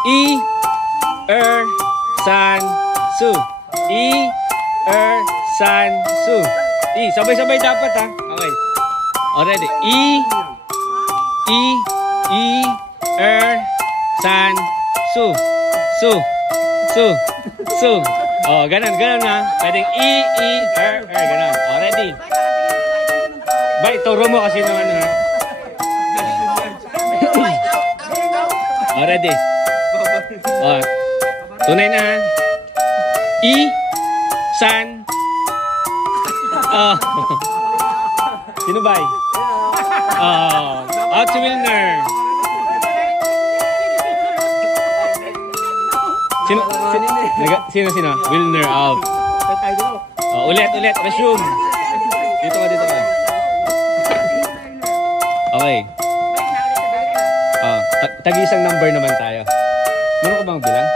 I, san, su. I, san, su. I, sabay-sabay dapat ha. Okay. Already. I, san, su. Su. Oh, ganun na. Pwedeng ganun. Already. Bay, turo mo kasi naman ha. Already. Oh, tunay na ha. I, san. Oh. Sino ba? Oh, out si Wilner. Sino? Wilner out. Oh, ulit. Resume. Dito ka. Okay. Tag-isang number naman tayo. Meron ka bang bilang?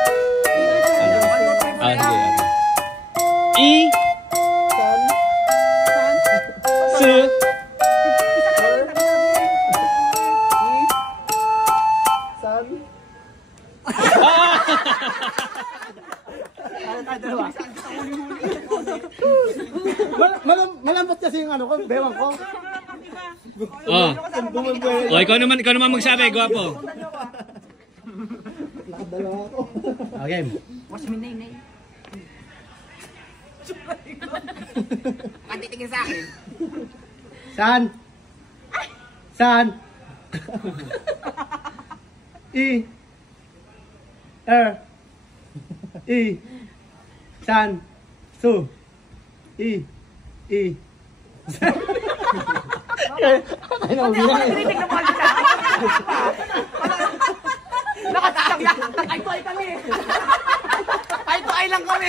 Sige. I, su, san. Malambot kasi yung ano ko, bewang ko. Ikaw naman magsabi, gwapo. Nakadalawa ako. Okay. What's my name? Pantitingin sa akin. San. I, san, su. I, san. Ay, naubilang eh. Tinitig na mga sa akin. Ay, to ay kami. Ay, to ay lang kami.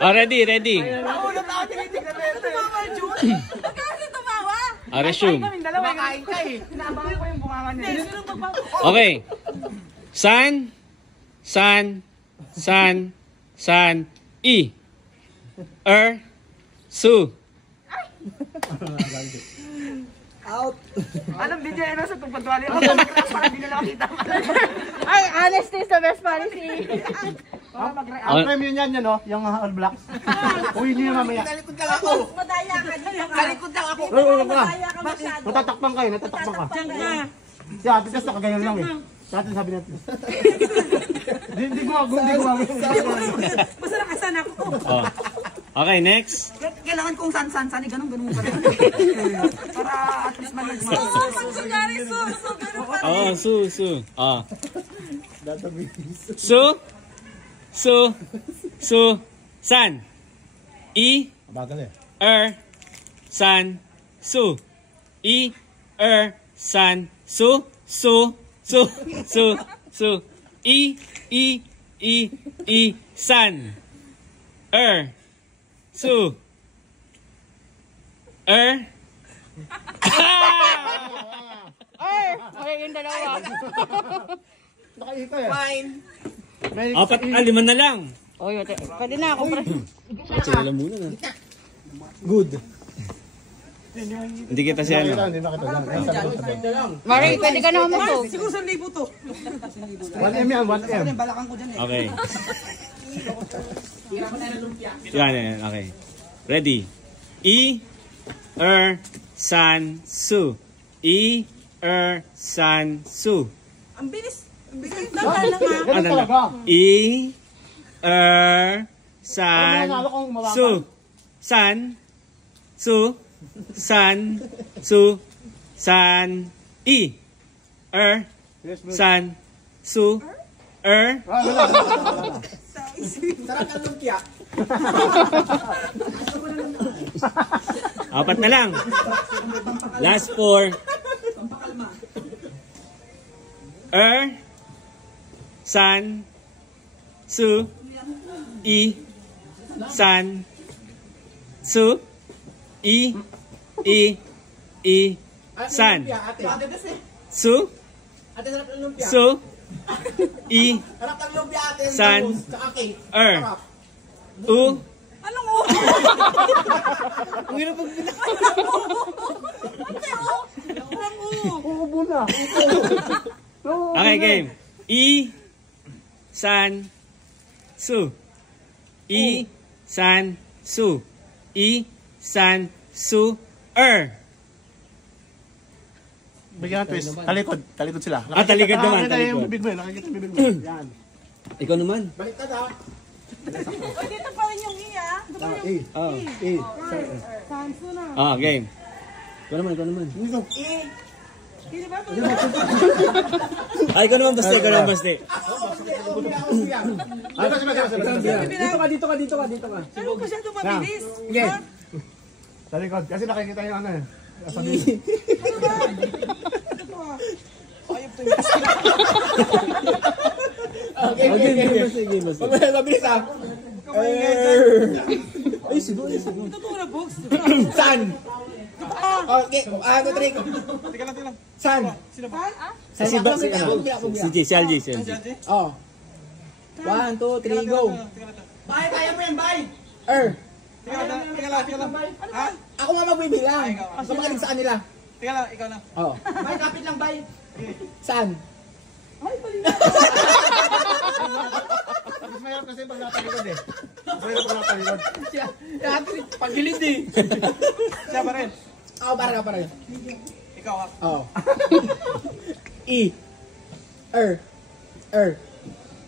Ready. Naulot ako tinitig na meron. Tumawa, June. Huwag ka kasi tumawa. Resume. Kumakain ka eh. Inaabangan ko yung bunganga nila. Okay. San, I, su. Out. Anong video yun sa tugpatuwali? Ako para hindi nila makita. Ay, honesty is the best policy. Ang premium yan yan, no? Yung All Blacks. Uwi niyo mamaya. Talikod ka lang ako. Madaya ka dito. Talikod lang ako. Madaya ka masyado. Natatakpan kayo. Diyan ka. Si ate Tess nakagayon lang eh. Dati sabi natin. Hindi gumagawin. Basta nakasan ako. Okay, next. Kailangan kong san-san. Ganun ka rin. Para at least managmas. Su. Su. San. I, Bagal eh. san, su. I, san, su. I, san. Su. Okay, yung dalawa. Nakaika eh. Fine. 5 na lang. Pwede na ako, pre. Alam muna na. Good. Hindi kita siya ano. Hindi makita lang. Mari, pwede ka naman mo. Siguro 1,000 to. 1M yan, 1M. Balakan ko dyan eh. Okay. Yan. Okay. Ready. I, san, su. I, san, su. Ang bilis. Ganun talaga. I, san, su. San, su. San, su. San, I. San, su. Sarap ng lumpia. 4 na lang. Last 4. San, su. I, san, su. I, san. Su. Su. I, san. U. Anong o? Ang hirap pag Uubo na. Okay, game. I, san, su. I, san, su. I, san, su, Bigyan ng twist. Talikod. Talikod sila. talikod naman, Nakikita yung talikod. bibig mo. Nakikita yung bibig mo. Yan. Ikaw naman. Baliktad ha. O, dito pa rin yung iya. Dito pa rin yung Sanso na. Game. Ikaw naman. Dito. Hindi ba ito? Ikaw naman basta, Dito ka. Ano pa siya ito mabilis? Sige. Talikod. Kasi nakikita yung ano eh. Sabi. Ano ba? Ito ah. Game. Mabilis ha. Ito ito na, Box. Saan? Okay. 2, 3. Teka lang. Saan? Sino ba? Si LG. Oh. 1, 2, 3, go. Bay, kaya mo yan, bay. Teka lang. Ha? Ako nga magbibilang. Ako magaling sa kanila. Teka lang, ikaw lang. Oh. Bay, kapit lang, bay. Saan? Ay, bali na. Mas mahirap kasi pag natalikod eh. Mas mahirap pag natalikod. Pagilid eh. Siya pa rin. Ako para. Ikaw ha. Oh. I.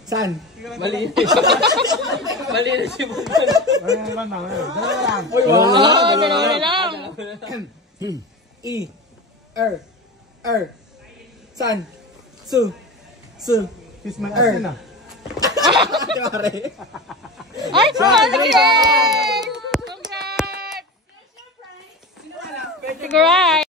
Saan? Mali. Mali na si Bunson. Dalawa lang. Oh, dalawa na lang. I. Saan? Kiss my ass na. Ay, congrats! Congrats! Congrats!